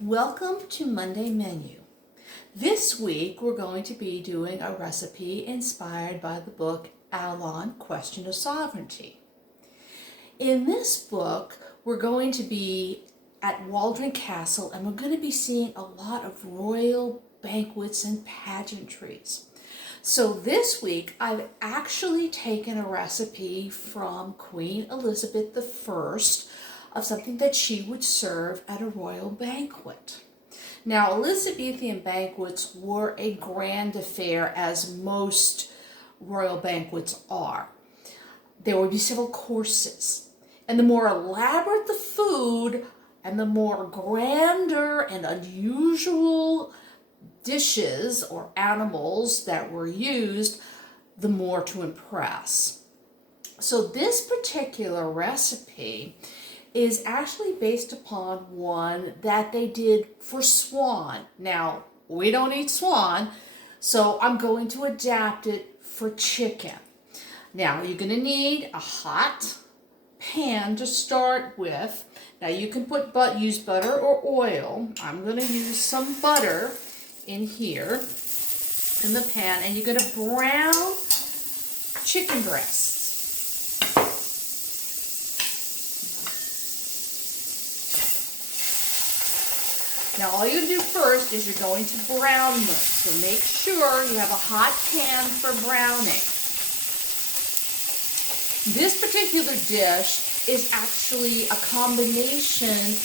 Welcome to Monday Menu. This week we're going to be doing a recipe inspired by the book Allon, Question of Sovereignty. In this book we're going to be at Waldron Castle and we're going to be seeing a lot of royal banquets and pageantries. So this week I've actually taken a recipe from Queen Elizabeth I of something that she would serve at a royal banquet. Now, Elizabethan banquets were a grand affair, as most royal banquets are. There would be several courses, and the more elaborate the food and the more grander and unusual dishes or animals that were used, the more to impress. So this particular recipe is actually based upon one that they did for swan. Now, we don't eat swan, so I'm going to adapt it for chicken. Now, you're going to need a hot pan to start with. Now, you can use butter or oil. I'm going to use some butter in here in the pan, and you're going to brown chicken breasts. Now all you do first is you're going to brown them. So make sure you have a hot pan for browning. This particular dish is actually a combination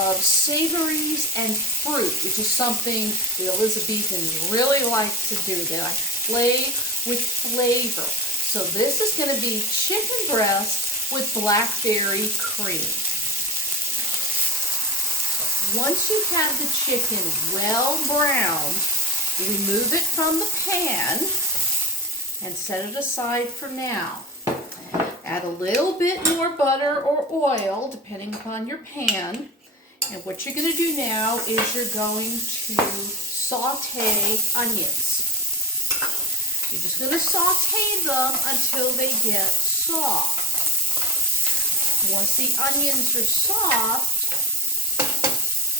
of savories and fruit, which is something the Elizabethans really like to do. They like to play with flavor. So this is going to be chicken breast with blackberry cream. Once you have the chicken well browned, remove it from the pan and set it aside for now. Add a little bit more butter or oil, depending upon your pan. And what you're going to do now is you're going to saute onions. You're just going to saute them until they get soft. Once the onions are soft,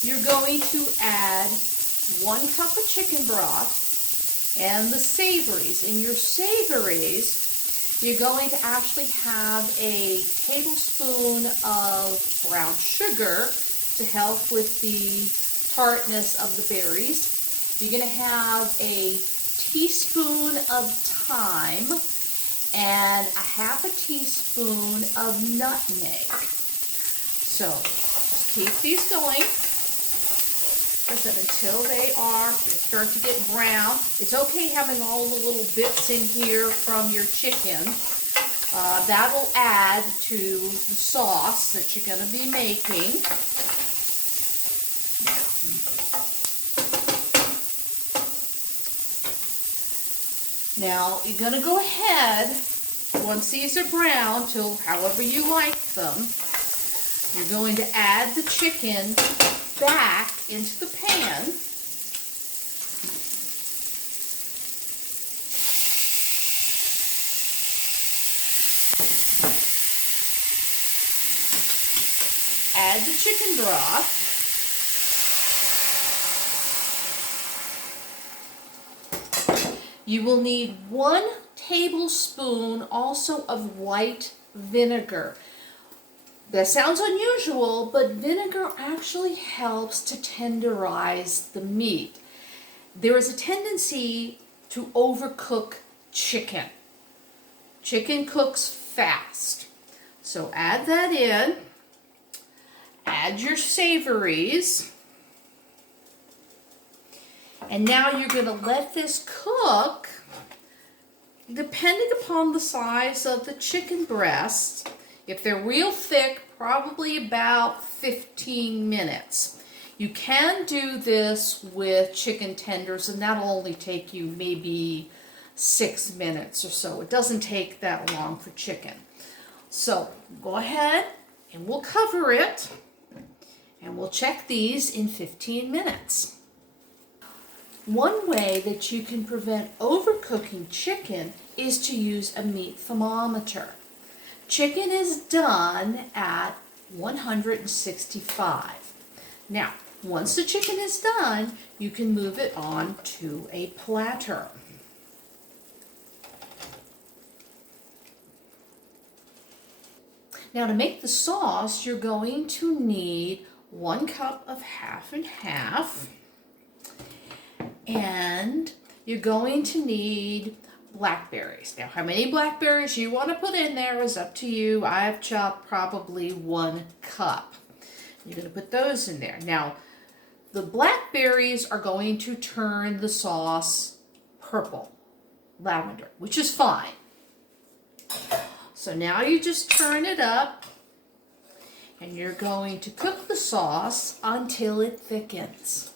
you're going to add 1 cup of chicken broth and the savories. In your savories, you're going to actually have a tablespoon of brown sugar to help with the tartness of the berries. You're going to have a teaspoon of thyme and a half a teaspoon of nutmeg. So just keep these going. Until they start to get brown. It's okay having all the little bits in here from your chicken. That'll add to the sauce that you're going to be making. Now, you're going to go ahead, once these are brown, till however you like them, you're going to add the chicken back into the pan. Add the chicken broth. You will need 1 tablespoon also of white vinegar. That sounds unusual, but vinegar actually helps to tenderize the meat. There is a tendency to overcook chicken. Chicken cooks fast. So add that in. Add your savories. And now you're going to let this cook, depending upon the size of the chicken breast. If they're real thick, probably about 15 minutes. You can do this with chicken tenders, and that'll only take you maybe 6 minutes or so. It doesn't take that long for chicken. So go ahead and we'll cover it, and we'll check these in 15 minutes. One way that you can prevent overcooking chicken is to use a meat thermometer. Chicken is done at 165. Now, Once the chicken is done, you can move it on to a platter. Now to make the sauce, you're going to need 1 cup of half and half, and you're going to need blackberries. Now how many blackberries you want to put in there is up to you. I've chopped probably 1 cup. You're going to put those in there. Now the blackberries are going to turn the sauce purple, lavender, which is fine. So now you just turn it up, and you're going to cook the sauce until it thickens.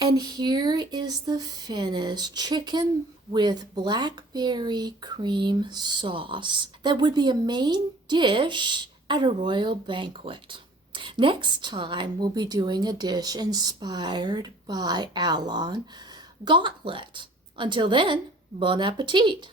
And here is the finished chicken with blackberry cream sauce that would be a main dish at a royal banquet. Next time we'll be doing a dish inspired by Allon, gauntlet. Until then, bon appetit!